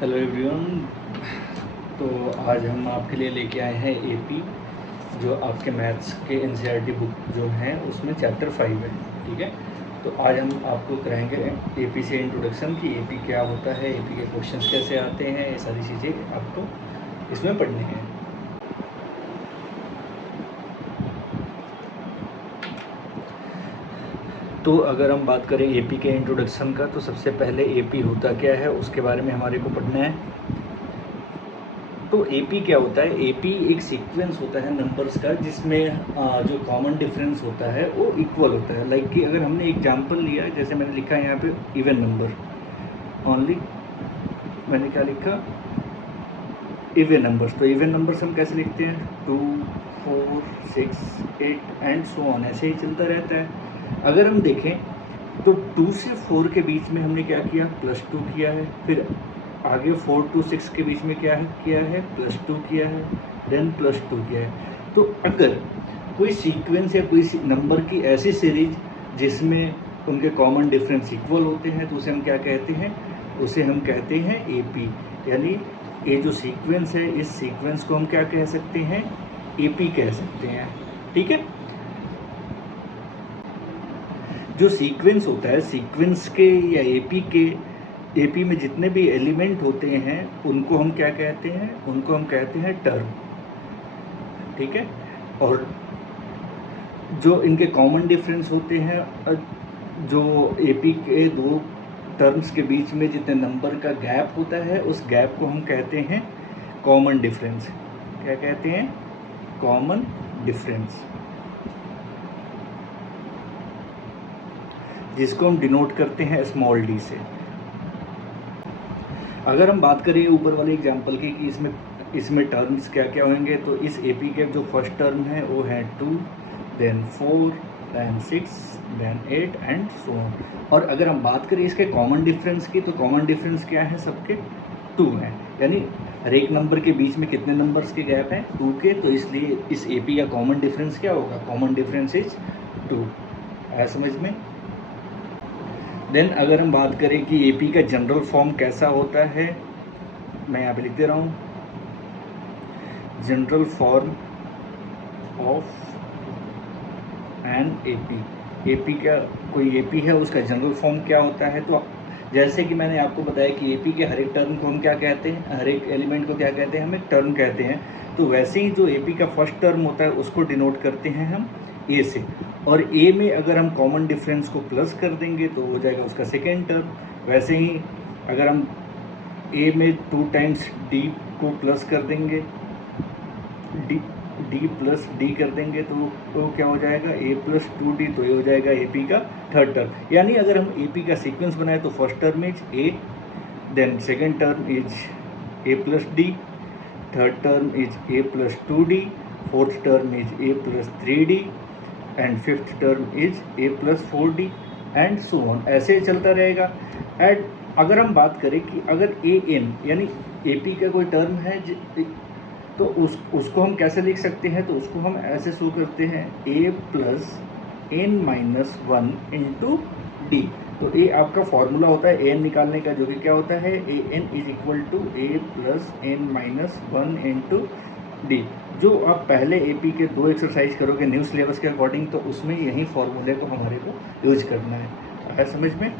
Hello everyone. तो आज हम आपके लिए लेके आए हैं एपी, जो आपके मैथ्स के एनसीईआरटी बुक जो हैं उसमें चैप्टर 5 है। ठीक है, तो आज हम आपको कराएंगे एपी से इंट्रोडक्शन कि एपी क्या होता है, एपी के क्वेश्चंस कैसे आते हैं, ये सारी चीज़ें आपको इसमें पढ़नी है। तो अगर हम बात करें एपी के इंट्रोडक्शन का, तो सबसे पहले एपी होता क्या है उसके बारे में हमारे को पढ़ना है। तो एपी क्या होता है? एपी एक सीक्वेंस होता है नंबर्स का जिसमें जो कॉमन डिफरेंस होता है वो इक्वल होता है। लाइक कि अगर हमने एग्जांपल लिया है, जैसे मैंने लिखा है यहाँ पे इवन नंबर ओनली, मैंने क्या लिखा? Even numbers. तो इवन नंबर्स हम कैसे लिखते हैं? 2, 4, 6, 8 एंड सो ऑन, ऐसे ही चलता रहता है। अगर हम देखें तो 2 से 4 के बीच में हमने क्या किया? +2 किया है। फिर आगे 4 to 6 के बीच में क्या है किया है? +2 किया है, देन +2 किया है। तो अगर कोई सीक्वेंस या कोई नंबर की ऐसी सीरीज जिसमें उनके कॉमन डिफरेंस इक्वल होते हैं तो उसे हम क्या कहते हैं? उसे हम कहते हैं एपी। यानी ये जो सीक्वेंस है, इस सीक्वेंस को हम क्या कह सकते हैं? एपी कह सकते हैं। ठीक है, जो सीक्वेंस होता है, सीक्वेंस के या एपी में जितने भी एलिमेंट होते हैं उनको हम क्या कहते हैं? उनको हम कहते हैं टर्म। ठीक है, और जो इनके कॉमन डिफरेंस होते हैं, जो एपी के दो टर्म्स के बीच में जितने नंबर का गैप होता है उस गैप को हम कहते हैं कॉमन डिफरेंस। क्या कहते हैं? कॉमन डिफरेंस, जिसको हम डिनोट करते हैं स्मॉल डी से। अगर हम बात करें ऊपर वाले एग्जांपल की कि इसमें टर्म्स क्या क्या होंगे, तो इस एपी के जो फर्स्ट टर्म है वो है 2, then 4, then 6, then 8 and so on. और अगर हम बात करें इसके कॉमन डिफरेंस की, तो कॉमन डिफरेंस क्या है? सबके 2 हैं। यानी हर एक नंबर के बीच में कितने नंबर्स के गैप हैं? 2 के। तो इसलिए इस एपी का कॉमन डिफरेंस क्या होगा? Common difference is 2। आया समझ में? देन अगर हम बात करें कि एपी का जनरल फॉर्म कैसा होता है, मैं यहाँ पे लिख दे रहा हूँ, general form of an AP. AP का कोई एपी है उसका जनरल फॉर्म क्या होता है? तो जैसे कि मैंने आपको बताया कि एपी के हर एक टर्म को हम क्या कहते हैं? हर एक एलिमेंट को क्या कहते हैं? हम एक टर्म कहते हैं। तो वैसे ही जो एपी का फर्स्ट टर्म होता है उसको डिनोट करते हैं हम ए से, और ए में अगर हम कॉमन डिफरेंस को प्लस कर देंगे तो हो जाएगा उसका सेकेंड टर्म। वैसे ही अगर हम ए में 2 टाइम्स डी को प्लस कर देंगे, डी प्लस डी कर देंगे तो क्या हो जाएगा? ए प्लस 2d। तो ये हो जाएगा एपी का थर्ड टर्म। यानी अगर हम एपी का सीक्वेंस बनाए तो first term is a, then second term is a plus d, third term is a plus 2d, fourth term is a plus 3d and fifth term is a plus 4d and so on. ऐसे चलता रहेगा। And अगर हम बात करें कि अगर A N यानी एपी का कोई टर्म है तो उसको हम कैसे लिख सकते हैं? तो उसको हम ऐसे शो करते हैं a plus n minus 1 into d. तो ए आपका फॉर्मूला होता है एन निकालने का, जो कि क्या होता है? A n is equal to a plus n minus 1 into d. जो आप पहले एपी के 2 एक्सरसाइज करोगे न्यू सिलेबस के अकॉर्डिंग, तो उसमें यही फॉर्मूले को हमारे को यूज करना है। समझ में?